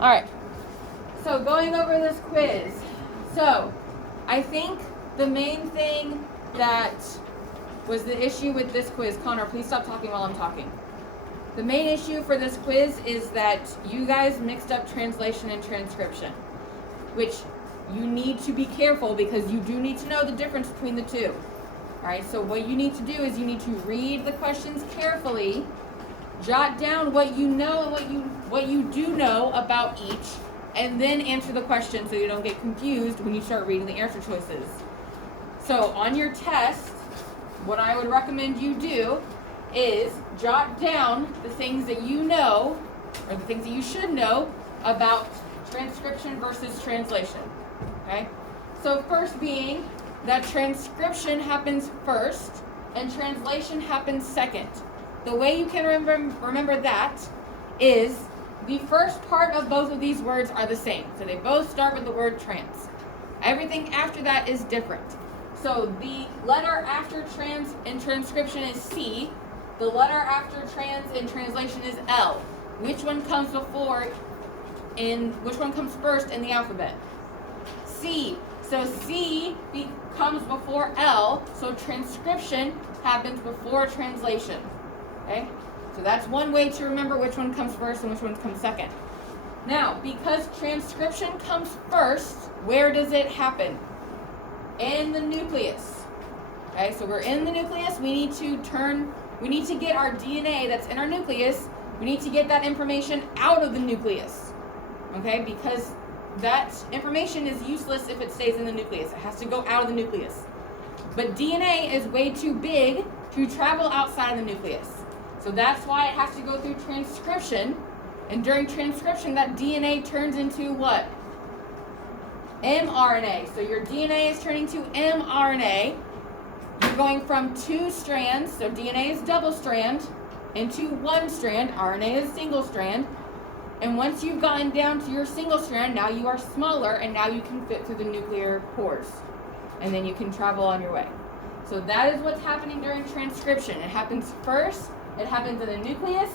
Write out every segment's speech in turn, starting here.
All right. So going over this quiz. So I think the main thing that was the issue with this quiz, Connor, please stop talking while I'm talking. The main issue for this quiz is that you guys mixed up translation and transcription, which you need to be careful because you do need to know the difference between the two. All right, so what you need to do is you need to read the questions carefully, jot down what you know and what you do know about each, and then answer the question so you don't get confused when you start reading the answer choices. So on your test, what I would recommend you do is jot down the things that you know, or the things that you should know about transcription versus translation. Okay? So first being that transcription happens first and translation happens second. The way you can remember that is the first part of both of these words are the same. So they both start with the word trans. Everything after that is different. So the letter after trans in transcription is C. The letter after trans in translation is L. Which one comes first in the alphabet? C. So C comes before L, so transcription happens before translation. Okay? So that's one way to remember which one comes first and which one comes second. Now, because transcription comes first, where does it happen? In the nucleus. Okay, so we're in the nucleus. We need to get our DNA that's in our nucleus, we need to get that information out of the nucleus. Okay, because that information is useless if it stays in the nucleus. It has to go out of the nucleus. But DNA is way too big to travel outside of the nucleus. So that's why it has to go through transcription. And during transcription, that DNA turns into what? mRNA. So your DNA is turning to mRNA. You're going from two strands, so DNA is double strand, into one strand. RNA is single strand. And once you've gotten down to your single strand, now you are smaller, and now you can fit through the nuclear pores. And then you can travel on your way. So that is what's happening during transcription. It happens first. It happens in the nucleus.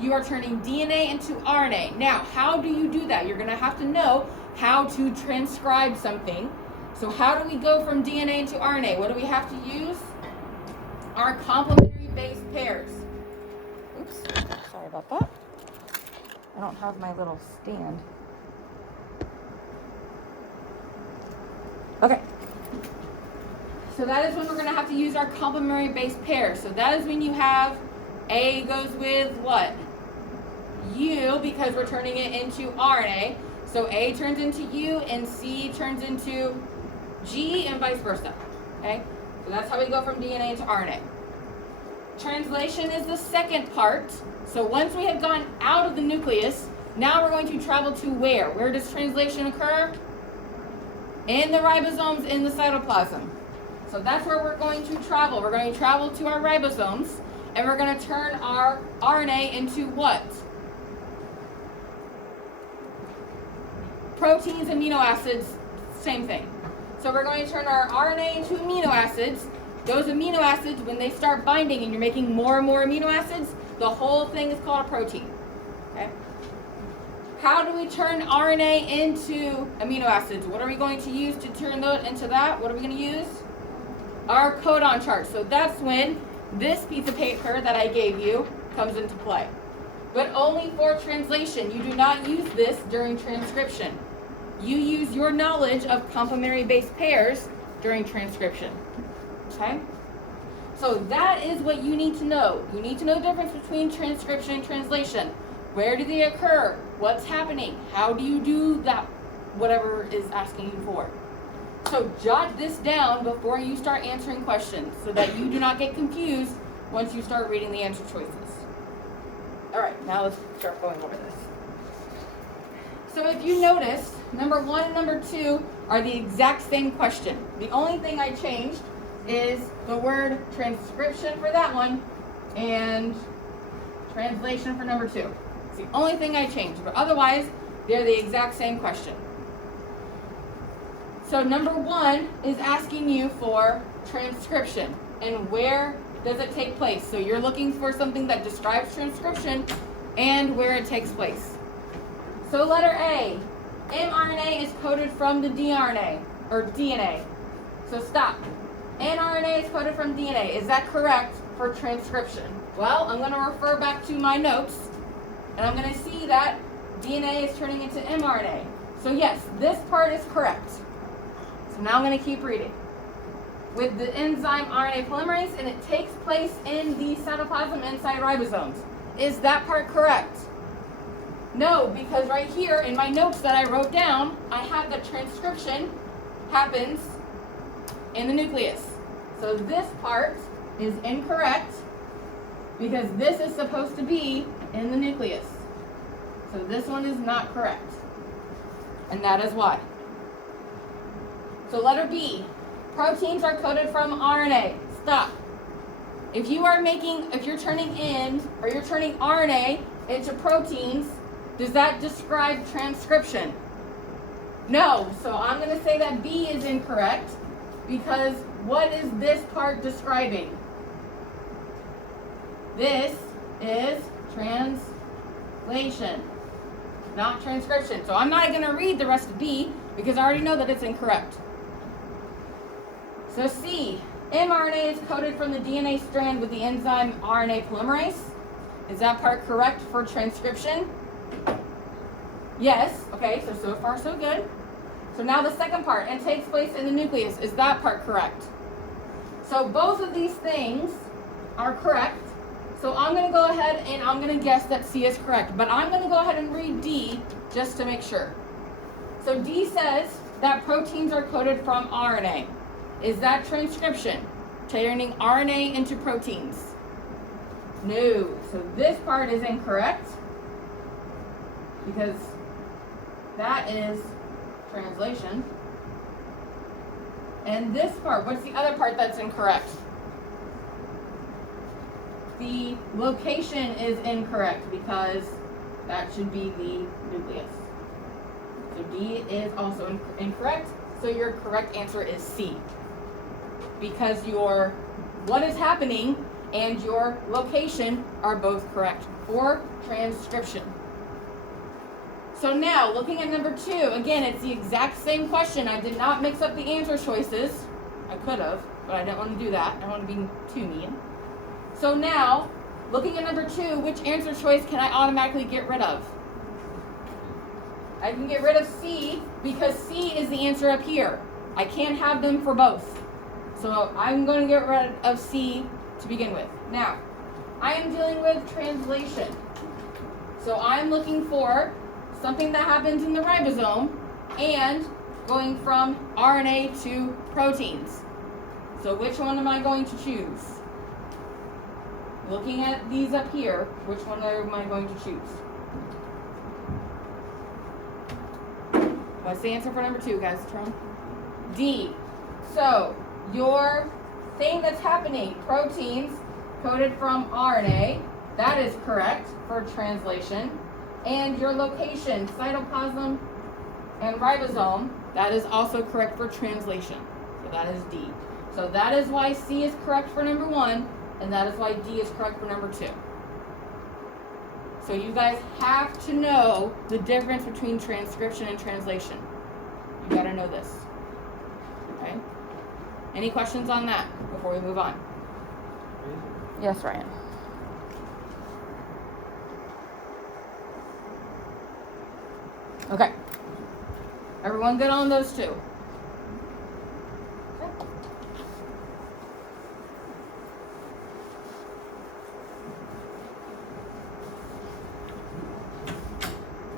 You are turning DNA into RNA. Now, how do you do that? You're going to have to know how to transcribe something. So how do we go from DNA to RNA? What do we have to use? Our complementary base pairs. Oops, sorry about that. I don't have my little stand. Okay. So that is when we're going to have to use our complementary base pairs. So that is when you have A goes with what? U, because we're turning it into RNA. So A turns into U and C turns into G and vice versa. Okay? So that's how we go from DNA to RNA. Translation is the second part. So once we have gone out of the nucleus, now we're going to travel to where? Where does translation occur? In the ribosomes in the cytoplasm. So that's where we're going to travel. We're going to travel to our ribosomes, and we're going to turn our RNA into what? Proteins, amino acids, same thing. So we're going to turn our RNA into amino acids. Those amino acids, when they start binding and you're making more and more amino acids, the whole thing is called a protein. Okay? How do we turn RNA into amino acids? What are we going to use to turn those into that? What are we going to use? Our codon chart. So that's when this piece of paper that I gave you comes into play. But only for translation. You do not use this during transcription. You use your knowledge of complementary base pairs during transcription. Okay? So that is what you need to know. You need to know the difference between transcription and translation. Where do they occur? What's happening? How do you do that? Whatever is asking you for. So jot this down before you start answering questions so that you do not get confused once you start reading the answer choices. All right, now let's start going over this. So if you notice, number 1 and number 2 are the exact same question. The only thing I changed is the word transcription for that one and translation for number 2. It's the only thing I changed, but otherwise they're the exact same question. So number 1 is asking you for transcription and where does it take place. So you're looking for something that describes transcription and where it takes place. So letter A, mRNA is coded from the DNA, or DNA. So stop. mRNA is coded from DNA. Is that correct for transcription? Well, I'm going to refer back to my notes, and I'm going to see that DNA is turning into mRNA. So yes, this part is correct. So now I'm going to keep reading. With the enzyme RNA polymerase, and it takes place in the cytoplasm inside ribosomes. Is that part correct? No, because right here in my notes that I wrote down, I have that transcription happens in the nucleus. So this part is incorrect because this is supposed to be in the nucleus. So this one is not correct. And that is why. So letter B, proteins are coded from RNA. Stop. If you're turning RNA into proteins, does that describe transcription? No. So I'm going to say that B is incorrect because what is this part describing? This is translation, not transcription. So I'm not going to read the rest of B because I already know that it's incorrect. So C, mRNA is coded from the DNA strand with the enzyme RNA polymerase. Is that part correct for transcription? Yes. Okay, so far so good. So now the second part, and takes place in the nucleus. Is that part correct? So both of these things are correct. So I'm going to go ahead and I'm going to guess that C is correct. But I'm going to go ahead and read D just to make sure. So D says that proteins are coded from RNA. Is that transcription? Turning RNA into proteins? No. So this part is incorrect because that is translation. And this part, what's the other part that's incorrect? The location is incorrect because that should be the nucleus. So D is also incorrect. So your correct answer is C. Because what is happening and your location are both correct for transcription. So now, looking at number 2, again, it's the exact same question. I did not mix up the answer choices. I could have, but I didn't want to do that. I don't want to be too mean. So now, looking at number 2, which answer choice can I automatically get rid of? I can get rid of C because C is the answer up here. I can't have them for both. So I'm going to get rid of C to begin with. Now, I am dealing with translation. So I'm looking for something that happens in the ribosome and going from RNA to proteins. So which one am I going to choose? Looking at these up here, which one am I going to choose? What's the answer for number 2, guys? D. So your thing that's happening, proteins coded from RNA, that is correct for translation. And your location, cytoplasm and ribosome, that is also correct for translation. So that is D. So that is why C is correct for number 1, and that is why D is correct for number 2. So you guys have to know the difference between transcription and translation. You gotta know this. Okay? Any questions on that before we move on? Yes, Ryan. Okay. Everyone good on those 2? Okay.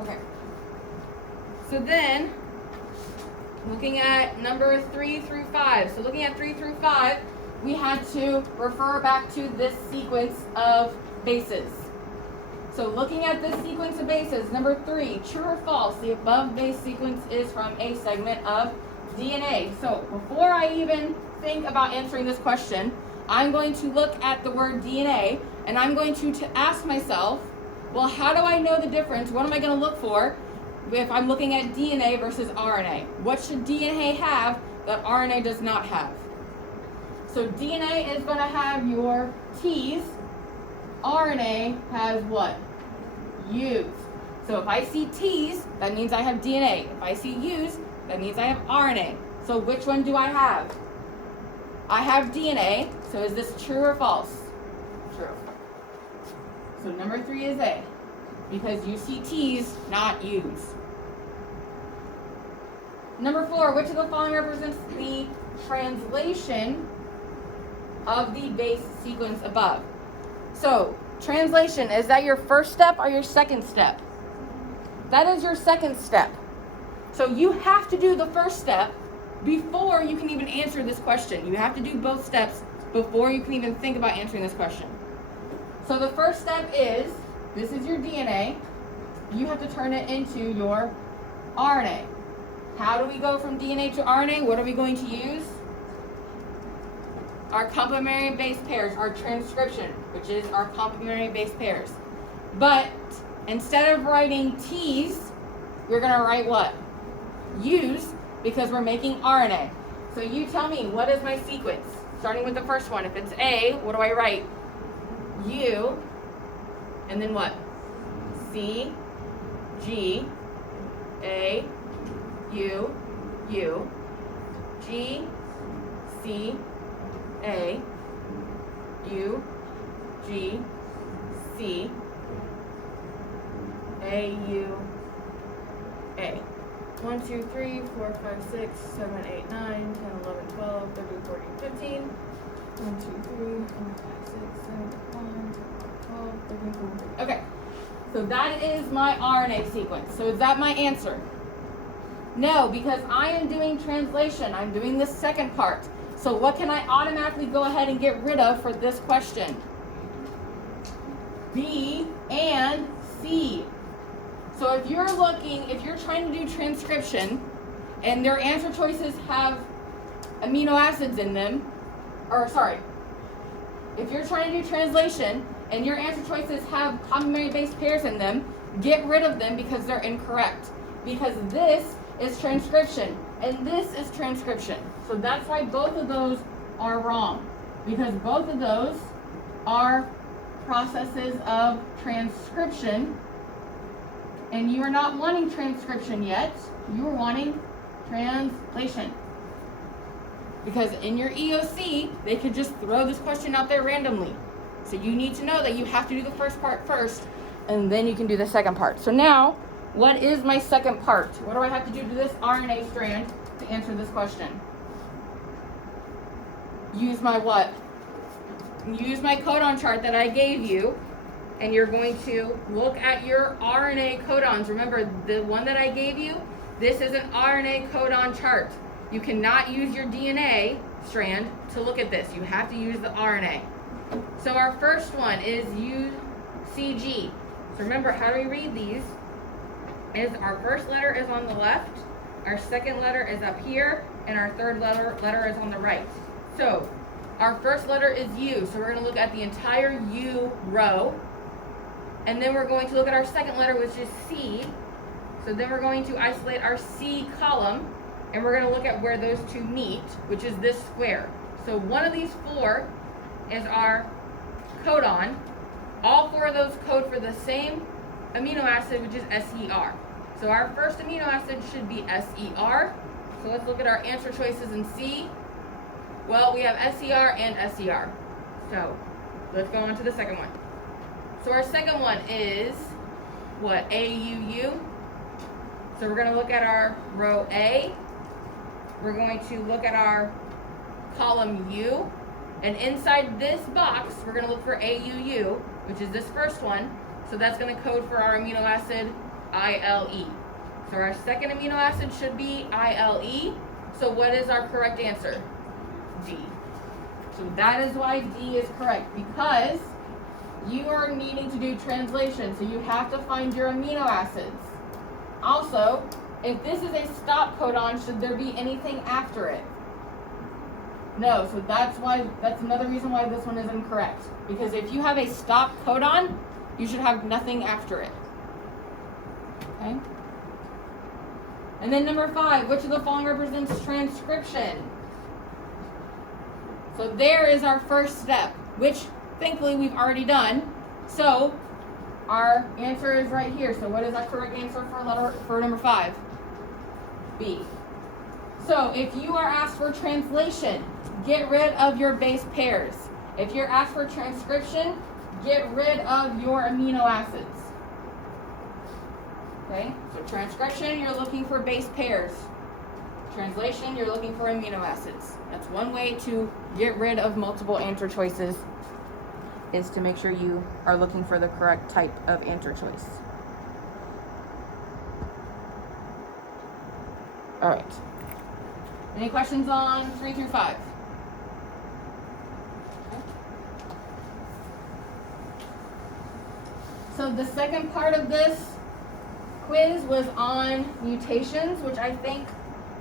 Okay. So then, looking at number 3 through 5. So looking at 3 through 5, we had to refer back to this sequence of bases. So looking at this sequence of bases, number 3, true or false, the above base sequence is from a segment of DNA. So before I even think about answering this question, I'm going to look at the word DNA, and I'm going to ask myself, well, how do I know the difference? What am I going to look for if I'm looking at DNA versus RNA? What should DNA have that RNA does not have? So DNA is going to have your T's. RNA has what? U's. So if I see T's, that means I have DNA. If I see U's, that means I have RNA. So which one do I have? I have DNA, so is this true or false? True. So number 3 is A, because you see T's, not U's. Number 4, which of the following represents the translation of the base sequence above? So, translation, is that your first step or your second step? That is your second step. So you have to do the first step before you can even answer this question. You have to do both steps before you can even think about answering this question. So the first step is, this is your DNA. You have to turn it into your RNA. How do we go from DNA to RNA? What are we going to use? Our complementary base pairs, our transcription, which is our complementary base pairs. But instead of writing T's, we're going to write what? U's, because we're making RNA. So you tell me, what is my sequence? Starting with the first one. If it's A, what do I write? U, and then what? C, G, A, U, U, G, C, A, U, G, C, A, U, A. 1, 2, 3, 4, 5, 6, 7, 8, 9, 10, 11, 12, 13, 14, 15. 1, 2, 3, 4, 5, 6, 7, 1, 12, 13, 14, 15. Okay, so that is my RNA sequence. So is that my answer? No, because I am doing translation. I'm doing the second part. So what can I automatically go ahead and get rid of for this question? B and C. So if you're trying to do transcription and their answer choices have amino acids in them, if you're trying to do translation and your answer choices have complementary base pairs in them, get rid of them because they're incorrect. Because this is transcription and this is transcription. So that's why both of those are wrong. Because both of those are processes of transcription. And you are not wanting transcription yet. You are wanting translation. Because in your EOC, they could just throw this question out there randomly. So you need to know that you have to do the first part first, and then you can do the second part. So now, what is my second part? What do I have to do to this RNA strand to answer this question? Use my what? Use my codon chart that I gave you. And you're going to look at your RNA codons. Remember, the one that I gave you, this is an RNA codon chart. You cannot use your DNA strand to look at this. You have to use the RNA. So our first one is UCG. So remember, how do we read these? Is our first letter is on the left, our second letter is up here, and our third letter is on the right. So our first letter is U. So we're going to look at the entire U row. And then we're going to look at our second letter, which is C. So then we're going to isolate our C column, and we're going to look at where those two meet, which is this square. So one of these 4 is our codon. All 4 of those code for the same amino acid, which is SER. So our first amino acid should be SER. So let's look at our answer choices in C. Well, we have SER and SER. So let's go on to the second one. So our second one is what? AUU. So we're going to look at our row A. We're going to look at our column U. And inside this box, we're going to look for AUU, which is this first one. So that's going to code for our amino acid ILE. So our second amino acid should be ILE. So what is our correct answer? D. So that is why D is correct, because you are needing to do translation, so you have to find your amino acids. Also, if this is a stop codon, should there be anything after it? No, so that's another reason why this one is incorrect. Because if you have a stop codon, you should have nothing after it. Okay? And then number 5, which of the following represents transcription? So there is our first step, which thankfully we've already done. So Our answer is right here. So what is our correct answer for number 5? B. So if you are asked for translation, get rid of your base pairs. If you're asked for transcription, get rid of your amino acids. Okay? So transcription, you're looking for base pairs. Translation, you're looking for amino acids. That's one way to get rid of multiple answer choices, is to make sure you are looking for the correct type of answer choice. All right. Any questions on 3 through 5? So the second part of this quiz was on mutations, which I think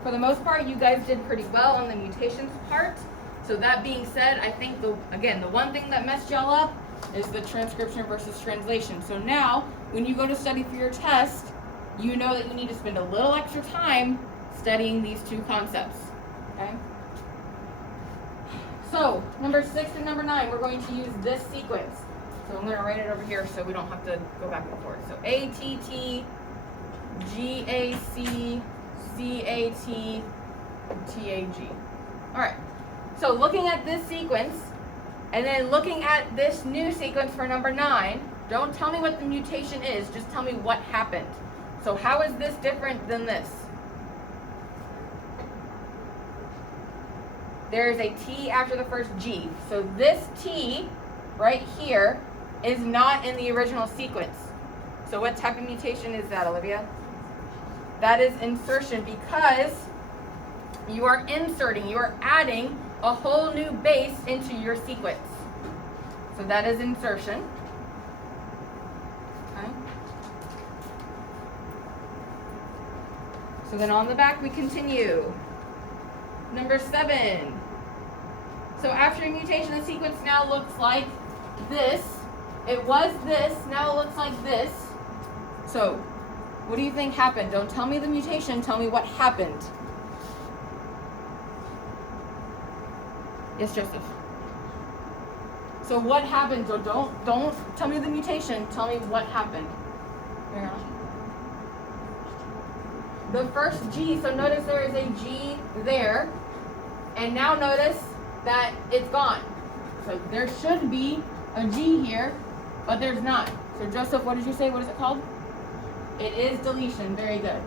for the most part you guys did pretty well on the mutations part. So that being said, I think the one thing that messed y'all up is the transcription versus translation. So now when you go to study for your test, you know that you need to spend a little extra time studying these two concepts. Okay? So number 6 and number 9, we're going to use this sequence. So I'm going to write it over here so we don't have to go back and forth. So ATT, GAC, CAT, TAG. All right. So looking at this sequence, and then looking at this new sequence for number 9, don't tell me what the mutation is, just tell me what happened. So how is this different than this? There's a T after the first G. So this T right here is not in the original sequence. So what type of mutation is that, Olivia? That is insertion, because you are inserting, you are adding a whole new base into your sequence. So that is insertion. Okay. So then on the back we continue. Number 7. So after a mutation, the sequence now looks like this. It was this, now it looks like this. So what do you think happened? Don't tell me the mutation, tell me what happened. Yes, Joseph. So what happened? So don't tell me the mutation, tell me what happened. The first G, so notice there is a G there, and now notice that it's gone. So there should be a G here, but there's not. So Joseph, what did you say? What is it called? It is deletion. Very good.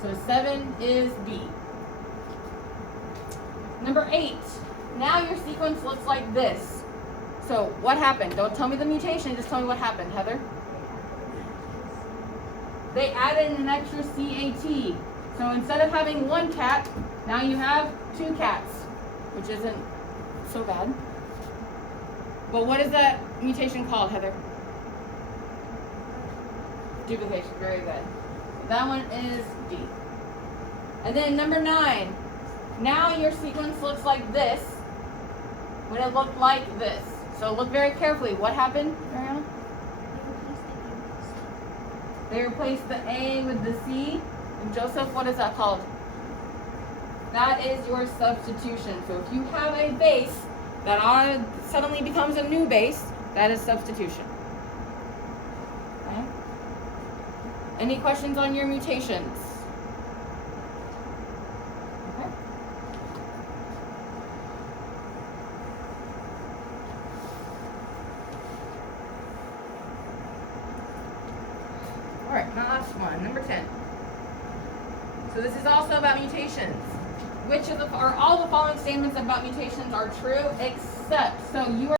So 7 is B. Number 8. Now your sequence looks like this. So what happened? Don't tell me the mutation, just tell me what happened, Heather. They added an extra CAT. So instead of having 1 cat, now you have 2 cats, which isn't so bad. But what is that mutation called, Heather? Duplication. Very good. That one is D. And then number 9. Now your sequence looks like this when it looked like this. So look very carefully. What happened, Mariana? They replaced the A with the C. And Joseph, what is that called? That is your substitution. So if you have a base that suddenly becomes a new base, that is substitution. Okay? Any questions on your mutations? Okay. All right, my last one, number 10. So this is also about mutations. Which of all the following statements about mutations are true except, so you are